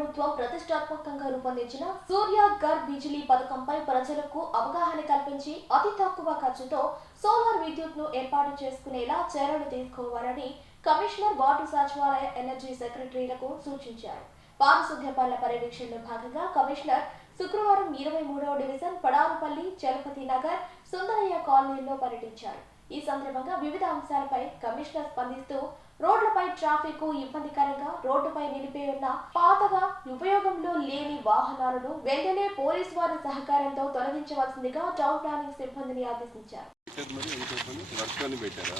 ప్రభుత్వం ప్రతిష్టాత్మకంగా రూపొందించిన సూర్య ఘర్ బిజిలీ పథకంపై ప్రజలకు అవగాహన కల్పించి అతి తక్కువ ఖర్చుతో సోలార్ విద్యుత్ను ఏర్పాటు చేసుకునేలా చర్యలు తీసుకోవాలని కమిషనర్ వాటర్ సచివాలయ ఎనర్జీ సెక్రటరీలకు సూచించారు. పారిశుద్ధ్య పనుల పర్యవేక్షణలో భాగంగా కమిషనర్ శుక్రవారం ఇరవై మూడవ డివిజన్ పడారుపల్లి చలపతి నగర్ సుందరయ్య కాలనీలో పర్యటించారు. ఈ సందర్భంగా వివిధ అంశాలపై కమిషనర్ స్పందిస్తూ రోడ్లపై ట్రాఫిక్ ఇబ్బందికరంగా రోడ్డుపై నిలిపి ఉన్న పాతగా ఉపయోగంలో లేని వాహనాలను వెంటనే పోలీసు వారి సహకారంతో తొలగించవలసిందిగా టౌన్ ప్లానింగ్ సిబ్బందిని ఆదేశించారు. పెట్టారా?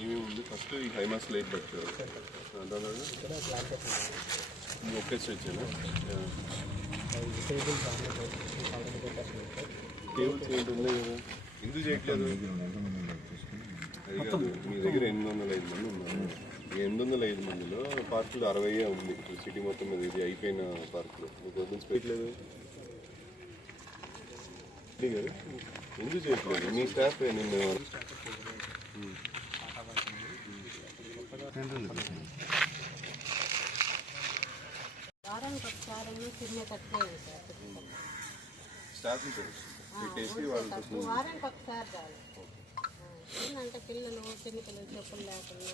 ఇవి ఏమేమి ఉంది. ఫస్ట్ ఈ హైమాస్ లైట్ పెట్టారు ఒకేసి వచ్చాను టేబుల్స్ ఏంటి ఉన్నాయి కదా. ఎందుకు చేయట్లేదు? అది కాదు మీ దగ్గర ఎనిమిది వందల ఐదు మంది ఉన్నారు. ఈ ఎనిమిది వందల ఐదు మందిలో పార్కులు అరవై ఉంది. సిటీ మొత్తం మీద ఇది అయిపోయిన పార్కులు. మీకు వద్దని పెట్టలేదు ఎందుకు చేయట్లేదు? మీ స్టాఫ్ నిన్ను వారానికి ఒకసారి సార్ వారానికి ఒకసారి ఏంటంటే పిల్లలు చిన్నపిల్లలు చెప్పులు లేకుండా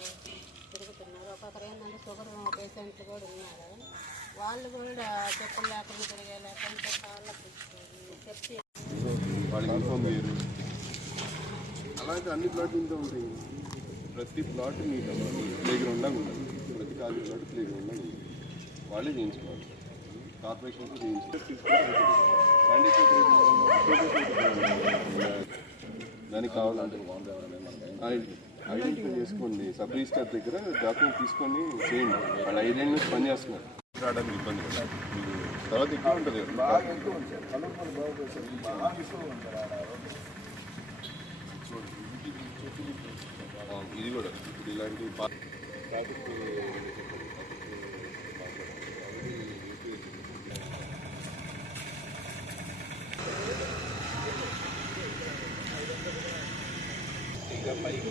తిరుగుతున్నారు ఒక్కొక్కరు ఏంటంటే షుగర్ పేషెంట్లు కూడా ఉన్నారు వాళ్ళు కూడా చెప్పులు లేకుండా తిరిగే కాళ్ళకి చెప్పి అలాగే అన్ని ఇంత ఉంటాయి. ప్రతి ప్లాట్ మీ ప్లే గ్రౌండ్ లాగా ఉంటుంది ప్రతి ఖాళీ ప్లాట్ ప్లే గ్రౌండ్ లాగా ఉంటుంది వాళ్ళే చేయించుకోవాలి. కార్పొరేషన్తో చేయించుకోవాలి. దానికి కావాలంటే ఐడెంటిఫై చేసుకోండి. సబ్ రిజిస్టర్ దగ్గర డాక్యుమెంట్ తీసుకొని చేయండి. వాళ్ళు ఐదేళ్ళ నుంచి పని చేస్తున్నారు. రావడానికి ఇబ్బంది కదా. తర్వాత ఎక్కువ ఉంటుంది కదా. ఇది కూడా. ఇప్పుడు ఇలాంటి ట్రాఫిక్ ఇంకా పైకి